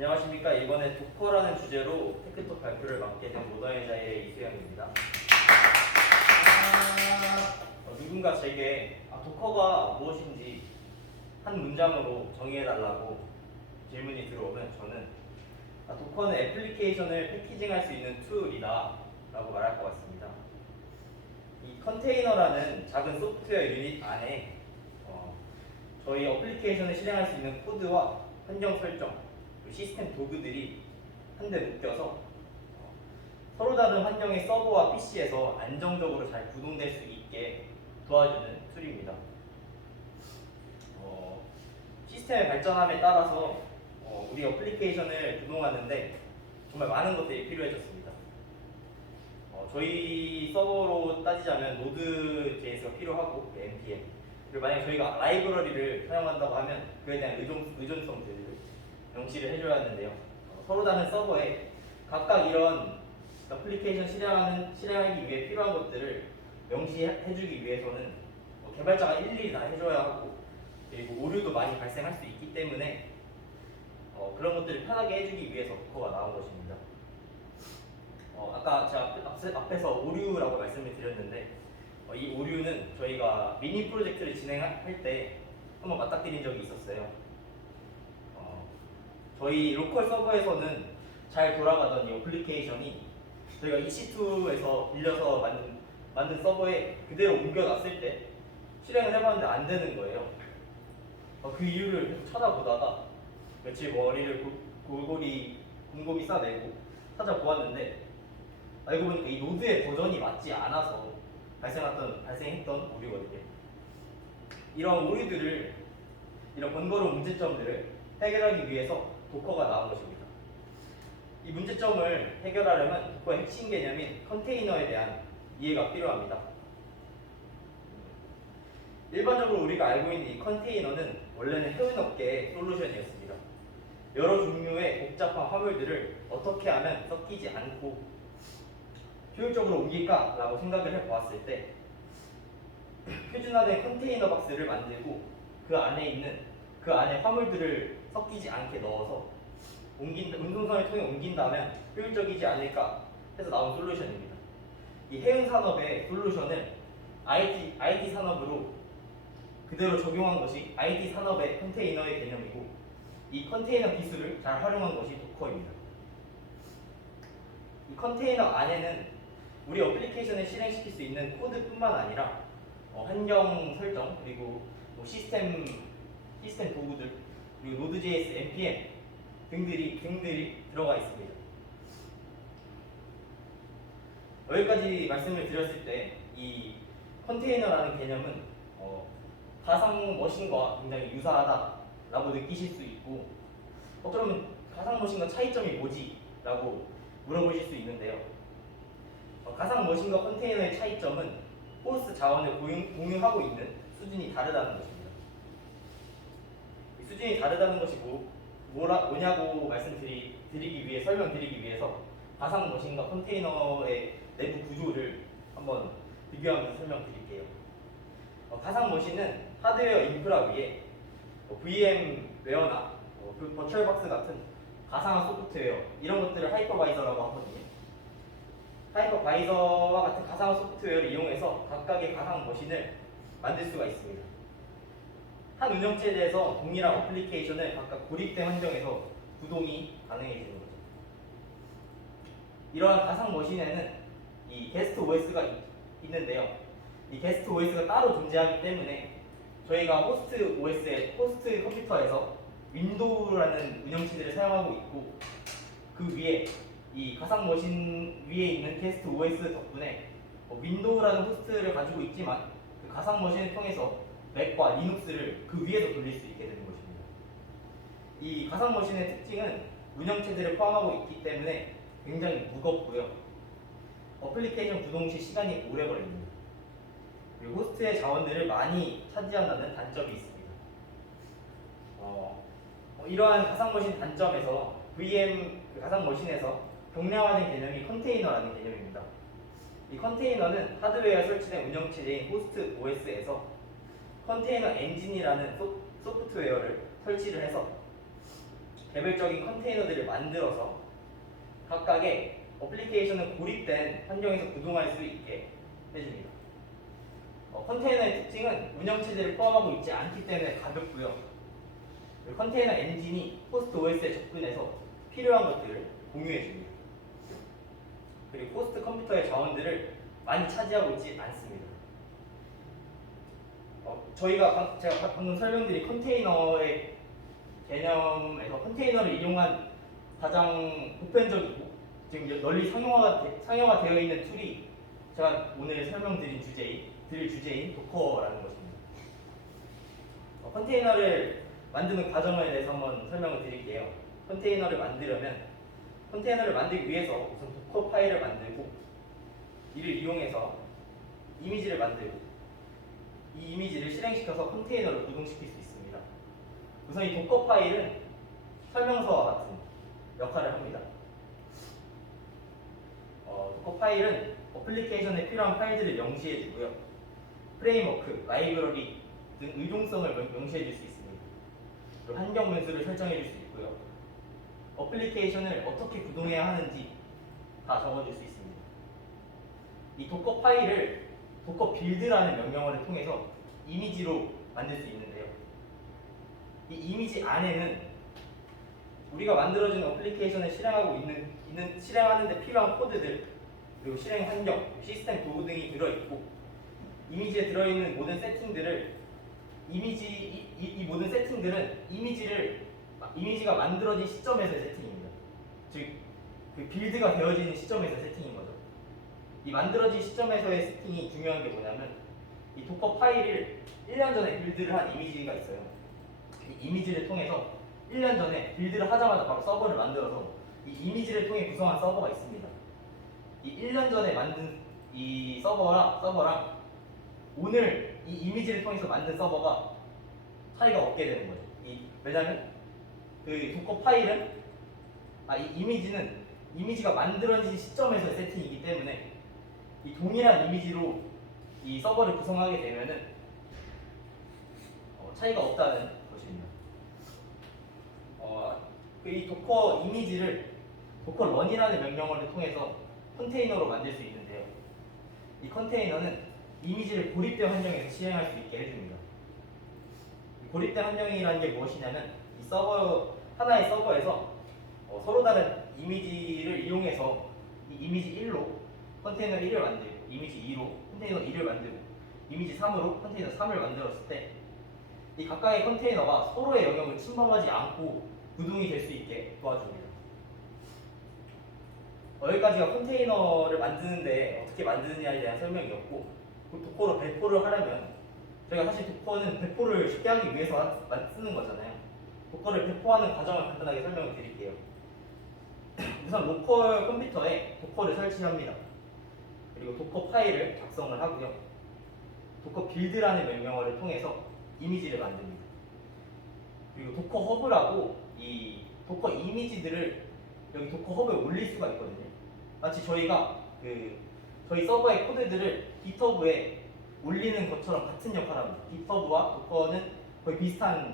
안녕하십니까. 이번에 도커라는 주제로 테크톡 발표를 맡게 된 모더의 자일의 이수영입니다. 누군가 제게 도커가 무엇인지 한 문장으로 정의해달라고 질문이 들어오면 저는 도커는 애플리케이션을 패키징할 수 있는 툴이다 라고 말할 것 같습니다. 이 컨테이너라는 작은 소프트웨어 유닛 안에 저희 어플리케이션을 실행할 수 있는 코드와 환경 설정, 시스템 도구들이 한데 묶여서 서로 다른 환경의 서버와 PC에서 안정적으로 잘 구동될 수 있게 도와주는 툴입니다. 시스템의 발전함에 따라서 우리 어플리케이션을 구동하는데 정말 많은 것들이 필요해졌습니다. 저희 서버로 따지자면 Node.js가 필요하고 npm, 그리고 만약 저희가 라이브러리를 사용한다고 하면 그에 대한 의존성들을 명시를 해줘야 하는데요. 서로 다른 서버에 각각 이런 어플리케이션 실행하기 위해 필요한 것들을 명시해주기 위해서는 개발자가 일일이 다 해줘야 하고, 그리고 오류도 많이 발생할 수 있기 때문에 그런 것들을 편하게 해주기 위해서 도커가 나온 것입니다. 아까 제가 앞에서 오류라고 말씀을 드렸는데 이 오류는 저희가 미니 프로젝트를 진행할 때 한번 맞닥뜨린 적이 있었어요. 저희 로컬 서버에서는 잘 돌아가던 이 어플리케이션이 저희가 EC2에서 빌려서 만든 서버에 그대로 옮겨놨을 때 실행을 해봤는데 안 되는 거예요. 그 이유를 계속 찾아보다가 며칠 머리를 골골이 곰곰이 싸매고 찾아보았는데 알고 보니까 이 노드의 버전이 맞지 않아서 발생했던 오류거든요. 이런 오류들을, 이런 번거로운 문제점들을 해결하기 위해서 도커가 나온 것입니다. 이 문제점을 해결하려면 도커의 핵심 개념인 컨테이너에 대한 이해가 필요합니다. 일반적으로 우리가 알고 있는 이 컨테이너는 원래는 해운업계의 솔루션이었습니다. 여러 종류의 복잡한 화물들을 어떻게 하면 섞이지 않고 효율적으로 옮길까? 라고 생각을 해보았을 때 표준화된 컨테이너 박스를 만들고 그 안에 화물들을 섞이지 않게 넣어서 운송선을 통해 옮긴다면 효율적이지 않을까 해서 나온 솔루션입니다. 이 해운 산업의 솔루션을 IT 산업으로 그대로 적용한 것이 IT 산업의 컨테이너의 개념이고, 이 컨테이너 기술을 잘 활용한 것이 도커입니다. 이 컨테이너 안에는 우리 어플리케이션을 실행시킬 수 있는 코드뿐만 아니라 환경 설정, 그리고 시스템 도구들, 그리고 Node.js, npm 등들이 들어가 있습니다. 여기까지 말씀을 드렸을 때 이 컨테이너라는 개념은 가상 머신과 굉장히 유사하다라고 느끼실 수 있고, 그러면 가상 머신과 차이점이 뭐지? 라고 물어보실 수 있는데요. 가상 머신과 컨테이너의 차이점은 호스트 자원을 공유하고 있는 수준이 다르다는 것입니다. 이 수준이 다르다는 것이 뭐냐고 설명드리기 위해서 가상 머신과 컨테이너의 내부 구조를 한번 비교하면서 설명드릴게요. 가상 머신은 하드웨어 인프라 위에 VM웨어나 버추얼박스 같은 가상화 소프트웨어, 이런 것들을 하이퍼바이저라고 하거든요. 하이퍼바이저와 같은 가상화 소프트웨어를 이용해서 각각의 가상 머신을 만들 수가 있습니다. 한 운영체제에서 동일한 어플리케이션을 각각 고립된 환경에서 구동이 가능해지는 거죠. 이러한 가상 머신에는 이 게스트 OS가 있는데요. 이 게스트 OS가 따로 존재하기 때문에 저희가 호스트 컴퓨터에서 윈도우라는 운영체제를 사용하고 있고, 그 위에 이 가상 머신 위에 있는 게스트 OS 덕분에 윈도우라는 호스트를 가지고 있지만 그 가상 머신을 통해서 맥과 리눅스를 그 위에서 돌릴 수 있게 되는 것입니다. 이 가상 머신의 특징은 운영체제를 포함하고 있기 때문에 굉장히 무겁고요. 어플리케이션 구동 시 시간이 오래 걸립니다. 그리고 호스트의 자원들을 많이 차지한다는 단점이 있습니다. 이러한 가상 머신 단점에서 가상 머신에서 경량화된 개념이 컨테이너라는 개념입니다. 이 컨테이너는 하드웨어에 설치된 운영체제인 호스트 OS에서 컨테이너 엔진이라는 소프트웨어를 설치를 해서 개별적인 컨테이너들을 만들어서 각각의 어플리케이션은 고립된 환경에서 구동할 수 있게 해줍니다. 컨테이너의 특징은 운영체제를 포함하고 있지 않기 때문에 가볍고요. 그리고 컨테이너 엔진이 호스트 OS에 접근해서 필요한 것들을 공유해줍니다. 그리고 호스트 컴퓨터의 자원들을 많이 차지하고 있지 않습니다. 제가 방금 설명드린 컨테이너의 개념에서 컨테이너를 이용한 가장 보편적이고 지금 널리 상용화 되어 있는 툴이 제가 오늘 설명드릴 주제인 도커라는 것입니다. 컨테이너를 만드는 과정에 대해서 한번 설명을 드릴게요. 컨테이너를 만들기 위해서 우선 도커 파일을 만들고 이를 이용해서 이미지를 만들고 이 이미지를 실행시켜서 컨테이너를 구동시킬 수 있습니다. 우선 이 도커 파일은 설명서와 같은 역할을 합니다. 도커 파일은 어플리케이션에 필요한 파일들을 명시해주고요. 프레임워크, 라이브러리 등 의동성을 명시해줄 수 있습니다. 그리고 환경 변수를 설정해줄 수 있고요. 어플리케이션을 어떻게 구동해야 하는지 다 적어줄 수 있습니다. 이 도커 파일을 도커 빌드라는 명령어를 통해서 이미지로 만들 수 있는데요. 이 이미지 안에는 우리가 만들어진 어플리케이션을 실행하는데 필요한 코드들 그리고 실행 환경, 시스템 도구 등이 들어있고 이미지에 들어있는 모든 세팅들을 이 모든 세팅들은 이미지가 만들어진 시점에서의 세팅입니다. 즉, 그 빌드가 되어지는 시점에서 세팅인 거죠. 이 만들어진 시점에서의 세팅이 중요한 게 뭐냐면 이 도커 파일을 1년 전에 빌드를 한 이미지가 있어요. 이 이미지를 통해서 1년 전에 빌드를 하자마자 바로 서버를 만들어서 이 이미지를 통해 구성한 서버가 있습니다. 이 1년 전에 만든 이 서버랑 오늘 이 이미지를 통해서 만든 서버가 차이가 없게 되는 거죠. 왜냐하면 그 도커 파일은 이 이미지가 만들어진 시점에서 세팅이기 때문에 이 동일한 이미지로 이 서버를 구성하게 되면은 차이가 없다는 것입니다. 이 도커 이미지를 도커 런이라는 명령어를 통해서 컨테이너로 만들 수 있는데요. 이 컨테이너는 이미지를 고립된 환경에서 실행할 수 있게 해줍니다. 고립된 환경이라는 게 무엇이냐면 하나의 서버에서 서로 다른 이미지를 이용해서 이 이미지 1로 컨테이너 1을 만들고 이미지 2로 컨테이너 2를 만들고 이미지 3으로 컨테이너 3을 만들었을 때 이 각각의 컨테이너가 서로의 영역을 침범하지 않고 구동이 될 수 있게 도와줍니다. 여기까지가 컨테이너를 만드는데 어떻게 만드느냐에 대한 설명이었고 도커로 배포를 하려면 저희가 사실 도커는 배포를 쉽게 하기 위해서 쓰는 거잖아요. 도커를 배포하는 과정을 간단하게 설명을 드릴게요. 우선 로컬 컴퓨터에 도커를 설치합니다. 그리고 도커 파일을 작성을 하고요. 도커 빌드라는 명령어를 통해서 이미지를 만듭니다. 그리고 도커 허브라고 이 도커 이미지들을 여기 도커 허브에 올릴 수가 있거든요. 마치 저희가 저희 서버의 코드들을 깃허브에 올리는 것처럼 같은 역할을 합니다. 깃허브와 도커는 거의 비슷한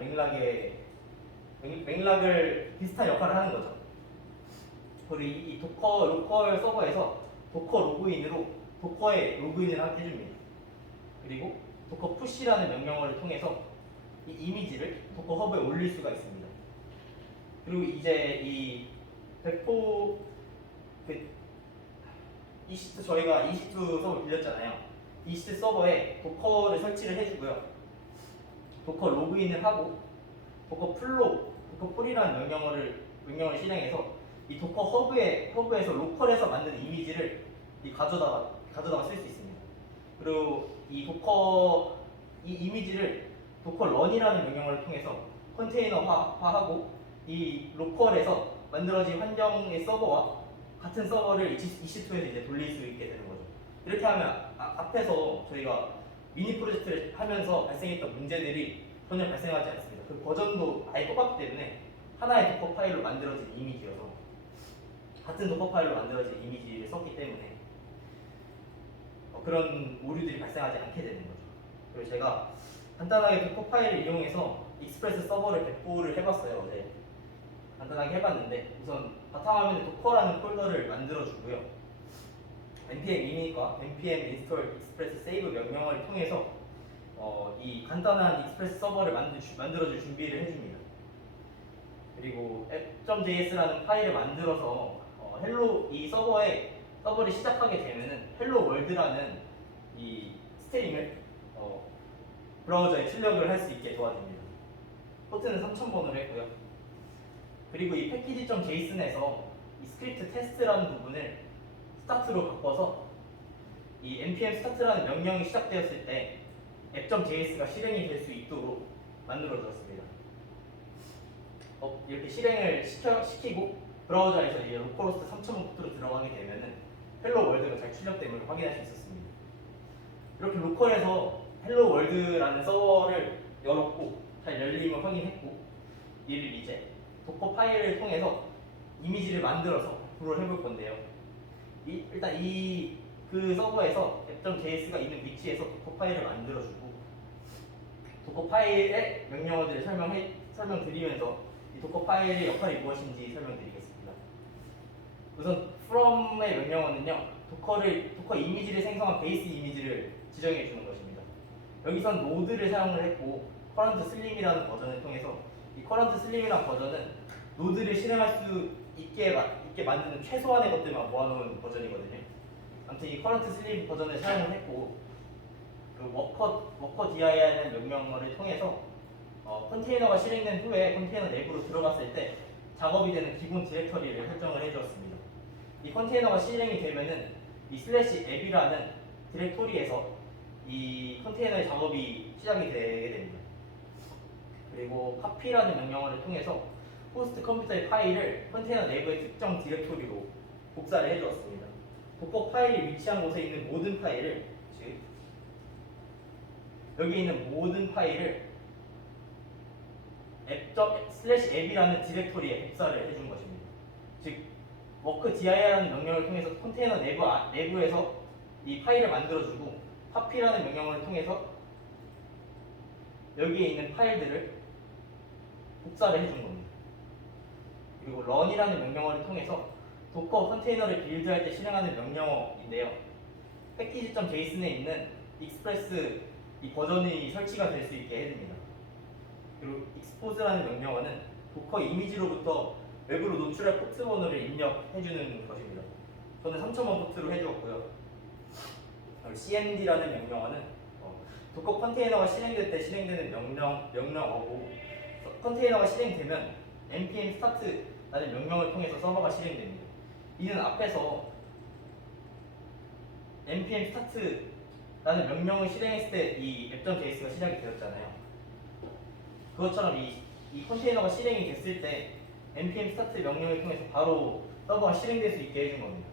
비슷한 역할을 하는 거죠. 그리고 이 도커 로컬 서버에서 도커 로그인으로 도커에 로그인을 해줍니다. 그리고 도커 푸시라는 명령어를 통해서 이 이미지를 도커 허브에 올릴 수가 있습니다. 그리고 이제 이 배포 저희가 이시트 서버 빌렸잖아요. 이시트 서버에 도커를 설치를 해주고요. 도커 로그인을 하고 도커 풀이라는 명령어를 실행해서 이 도커 허브에서 로컬에서 만든 이미지를 가져다가 쓸 수 있습니다. 그리고 이 이미지를 도커 런이라는 명령어를 통해서 컨테이너화하고 이 로컬에서 만들어진 환경의 서버와 같은 서버를 EC2에서 이제 돌릴 수 있게 되는 거죠. 이렇게 하면 앞에서 저희가 미니 프로젝트를 하면서 발생했던 문제들이 전혀 발생하지 않습니다. 그 버전도 아예 똑같기 때문에 하나의 도커 파일로 만들어진 이미지여서 같은 도커 파일로 만들어진 이미지를 썼기 때문에 그런 오류들이 발생하지 않게 되는 거죠. 그리고 제가 간단하게 도커 파일을 이용해서 익스프레스 서버를 배포를 해봤어요. 어제. 간단하게 해봤는데 우선 바탕화면에 도커라는 폴더를 만들어주고요. npm init과 npm install express save 명령어를 통해서 이 간단한 익스프레스 서버를 만들어줄 준비를 해줍니다. 그리고 app.js라는 파일을 만들어서 이 서버를 시작하게 되면은 hello world라는 이 스트링을 브라우저에 출력을 할 수 있게 도와줍니다. 포트는 3000번으로 했고요. 그리고 이 package.json에서 이 스크립트 테스트라는 부분을 스타트로 바꿔서 이 npm start라는 명령이 시작되었을 때 app.js가 실행이 될 수 있도록 만들어 주었습니다. 이렇게 실행을 시키고 브라우저에서 이제 로컬호스트 3000번 포트로 들어가게 되면은 헬로 월드가 잘 출력됨을 확인할 수 있었습니다. 이렇게 로컬에서 헬로 월드라는 서버를 열었고 잘 열림을 확인했고 이를 이제 도커 파일을 통해서 이미지를 만들어서 구를 해볼 건데요. 일단 그 서버에서 app.js가 있는 위치에서 도커 파일을 만들어주고 도커 파일의 명령어들을 설명드리면서 이 도커 파일의 역할이 무엇인지 설명드리겠습니다. 우선 from의 명령어는요, 도커 이미지를 생성한 베이스 이미지를 지정해 주는 것입니다. 여기선 노드를 사용을 했고 current slim이라는 버전을 통해서 이 current slim이라는 버전은 노드를 실행할 수 있게 만드는 최소한의 것들만 모아놓은 버전이거든요. 아무튼 이 current slim 버전을 사용을 했고 그 워커 dir라는 명령어를 통해서 컨테이너가 실행된 후에 컨테이너 내부로 들어갔을 때 작업이 되는 기본 디렉터리를 설정을 해주었습니다. 이 컨테이너가 실행이 되면은 이 /app이라는 디렉토리에서 이 컨테이너의 작업이 시작이 되게 됩니다. 그리고 copy라는 명령어를 통해서 호스트 컴퓨터의 파일을 컨테이너 내부의 특정 디렉토리로 복사를 해주었습니다. 도커 파일이 위치한 곳에 있는 모든 파일을, 즉 여기 있는 모든 파일을 app.app이라는 디렉토리에 복사를 해준 것입니다. 즉 workdir라는 명령을 통해서 컨테이너 내부에서 이 파일을 만들어주고 copy라는 명령을 통해서 여기에 있는 파일들을 복사를 해준 겁니다. 그리고 run이라는 명령어를 통해서 도커 컨테이너를 빌드할 때 실행하는 명령어인데요. package.json에 있는 익스프레스 이 버전이 설치가 될 수 있게 해줍니다. 그리고 expose라는 명령어는 도커 이미지로부터 외부로 노출할 포트 번호를 입력해주는 것입니다. 저는 3000번 포트로 해주었고요. cmd라는 명령어는 도커 컨테이너가 실행될 때 실행되는 명령어고 컨테이너가 실행되면 npm start라는 명령을 통해서 서버가 실행됩니다. 이는 앞에서 npm start라는 명령을 실행했을 때 이 app.js가 시작이 되었잖아요. 그것처럼 이 컨테이너가 실행이 됐을 때 npm start 명령을 통해서 바로 서버가 실행될 수 있게 해준 겁니다.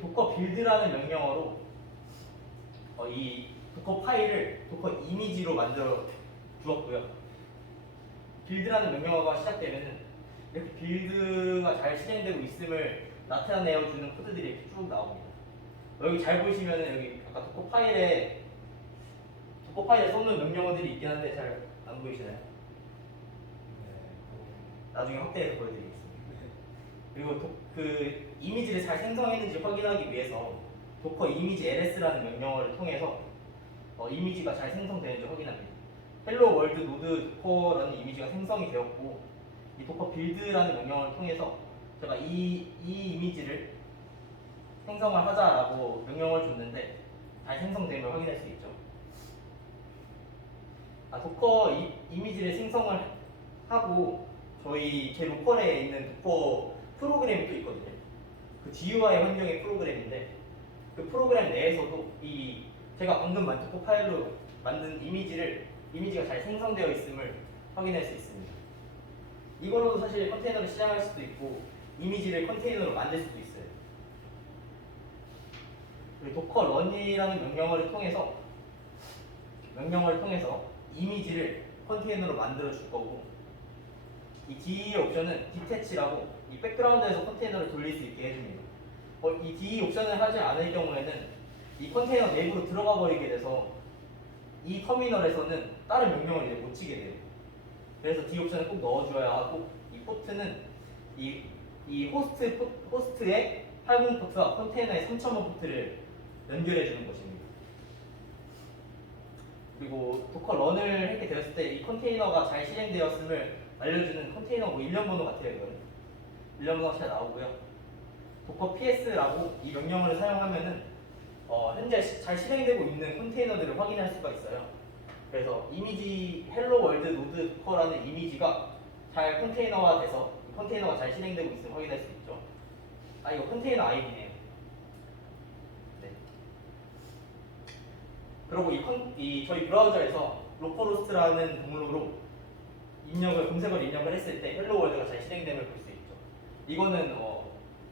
도커 빌드라는 명령어로 이 도커 파일을 도커 이미지로 만들어 주었고요. 빌드라는 명령어가 시작되면은 이렇게 빌드가 잘 실행되고 있음을 나타내어주는 코드들이 이렇게 쭉 나옵니다. 여기 잘 보시면은 여기 아까 도커 파일에 쏘는 명령어들이 있긴 한데 잘 안 보이시나요? 나중에 확대해서 보여드리겠습니다. 그리고 그 이미지를 잘 생성했는지 확인하기 위해서 도커 이미지 ls라는 명령어를 통해서 이미지가 잘 생성되는지 확인합니다. 헬로 월드 노드 도커라는 이미지가 생성이 되었고 이 도커 빌드라는 명령어를 통해서 제가 이 이미지를 생성을 하자라고 명령을 줬는데 잘 생성됨을 확인할 수 있죠. 도커 이미지를 생성을 하고 제 로컬에 있는 도커 프로그램이 또 있거든요. 그 GUI 환경의 프로그램인데 그 프로그램 내에서도 제가 방금 도커 파일로 만든 이미지가 잘 생성되어 있음을 확인할 수 있습니다. 이걸로도 사실 컨테이너를 실행할 수도 있고 이미지를 컨테이너로 만들 수도 있어요. 그리고 도커 run이라는 명령어를 통해서 이미지를 컨테이너로 만들어 줄 거고 이 DE 옵션은 detach라고 이 백그라운드에서 컨테이너를 돌릴 수 있게 해줍니다. 이 DE 옵션을 하지 않을 경우에는 이 컨테이너 내부로 들어가 버리게 돼서 이 터미널에서는 다른 명령을 이제 못 치게 돼요. 그래서 D 옵션을 꼭 넣어줘야 하고 이 포트는 이 호스트의 80 포트와 컨테이너의 3000번 포트를 연결해 주는 것입니다. 그리고 도커 런을 하게 되었을 때 이 컨테이너가 잘 실행되었음을 알려주는 컨테이너 뭐 일련 번호 같아요. 이거는 일련 번호가 잘 나오고요. 도커 PS라고 이 명령어를 사용하면은 현재 잘 실행되고 있는 컨테이너들을 확인할 수가 있어요. 그래서 이미지 헬로 월드 노드 도커라는 이미지가 잘 컨테이너화돼서 컨테이너가 잘 실행되고 있음을 확인할 수 있죠. 아 이거 컨테이너 아이디네요. 네. 그리고 이 저희 브라우저에서 로컬호스트라는 동물로 검색어를 입력을 했을 때 헬로 월드가 잘 실행됨을 볼 수 있죠. 이거는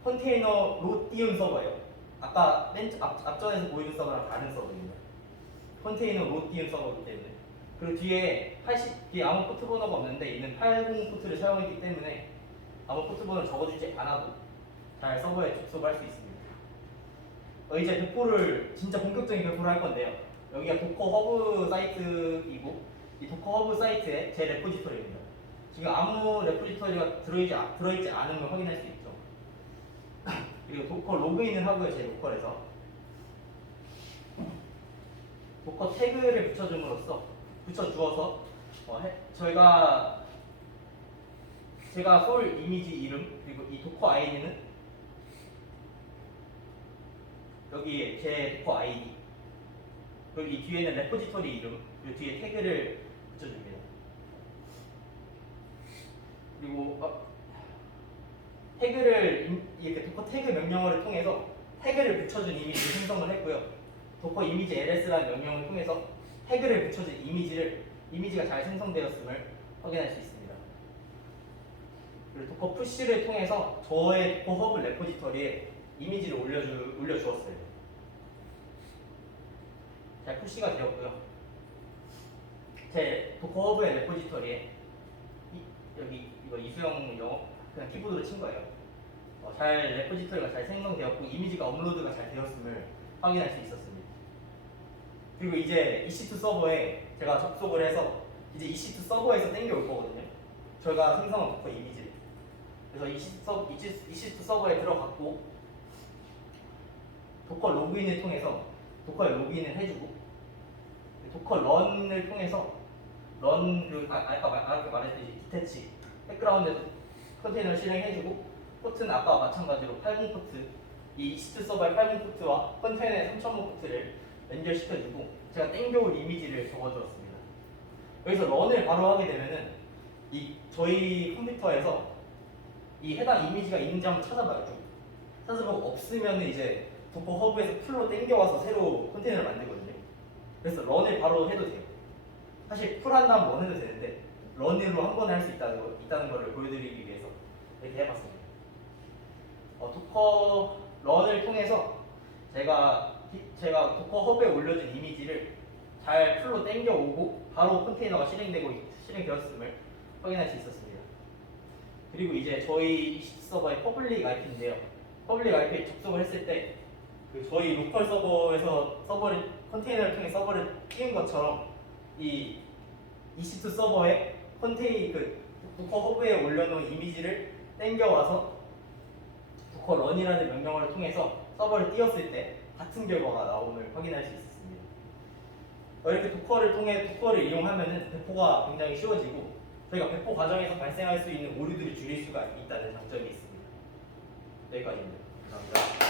컨테이너로 띄운 서버예요. 아까 앞전에서 보여준 서버랑 다른 서버입니다. 컨테이너로 띄운 서버이기 때문에. 그리고 뒤에 아무 포트 번호가 없는데 이는 80 포트를 사용했기 때문에 아무 포트 번호를 적어주지 않아도 잘 서버에 접속할 수 있습니다. 이제 배포를 진짜 본격적인 배포를 할 건데요. 여기가 도커 허브 사이트이고 이 도커 허브 사이트의 제 레포지토리입니다. 지금 아무 레포지토리가 들어있지 않음을 확인할 수 있죠. 그리고 도커 로그인을 하고요. 제 로컬에서 도커 태그를 붙여주어서 제가 쏠 이미지 이름 그리고 이 도커 아이디는 여기 제 도커 아이디 그리고 이 뒤에는 레포지토리 이름 그리고 뒤에 태그를 붙여줍니다. 그리고 이렇게 도커 태그 명령어를 통해서 태그를 붙여준 이미지를 생성을 했고요. 도커 이미지 LS라는 명령을 통해서 태그를 붙여준 이미지가 잘 생성되었음을 확인할 수 있습니다. 그리고 도커 푸시를 통해서 저의 도커 허브 레포지터리에 이미지를 올려주었어요. 잘 푸시가 되었고요. 제 도커 허브의 레포지터리에 여기 이거 이수영 영어 그냥 키보드로 친 거예요. 잘 레포지터리가 잘 생성되었고 이미지가 업로드가 잘 되었음을 확인할 수 있었습니다. 그리고 이제 EC2 서버에 제가 접속을 해서 이제 EC2 서버에서 땡겨올 거거든요. 저희가 생성한 도커 이미지를. 그래서 EC2 서버에 들어갔고 도커 로그인을 통해서 도커에 로그인을 해주고 도커 런을 통해서 아까 말했듯이 디태치 백그라운드 컨테이너를 실행해주고 포트는 아까와 마찬가지로 80 포트 이 EC2 서버의 80 포트와 컨테이너의 3000번 포트를 연결시켜주고 제가 땡겨올 이미지를 적어주었습니다. 여기서 런을 바로 하게 되면은 저희 컴퓨터에서 이 해당 이미지가 있는지 한번 찾아봐요. 찾아보고 없으면 이제 도커 허브에서 풀로 땡겨와서 새로 컨테이너를 만들거든요. 그래서 런을 바로 해도 돼요. 사실 풀 한 다음 런 해도 되는데 런으로 한 번에 할 수 있다는 거를 보여드리기 위해서 이렇게 해봤습니다. 도커 런을 통해서 제가 도커 허브에 올려준 이미지를 잘 풀로 땡겨오고 바로 컨테이너가 실행되었음을 확인할 수 있었습니다. 그리고 이제 저희 서버의 퍼블릭 IP인데요. 퍼블릭 IP에 접속을 했을 때 저희 로컬 서버에서 컨테이너를 통해 서버를 띄운 것처럼 이 EC2 서버에 도커 허브에 올려놓은 이미지를 땡겨와서 도커 런이라는 명령어를 통해서 서버를 띄웠을 때 같은 결과가 나옴을 확인할 수 있었습니다. 이렇게 도커를 이용하면 배포가 굉장히 쉬워지고 저희가 배포 과정에서 발생할 수 있는 오류들을 줄일 수가 있다는 장점이 있습니다. 여기까지입니다. 감사합니다.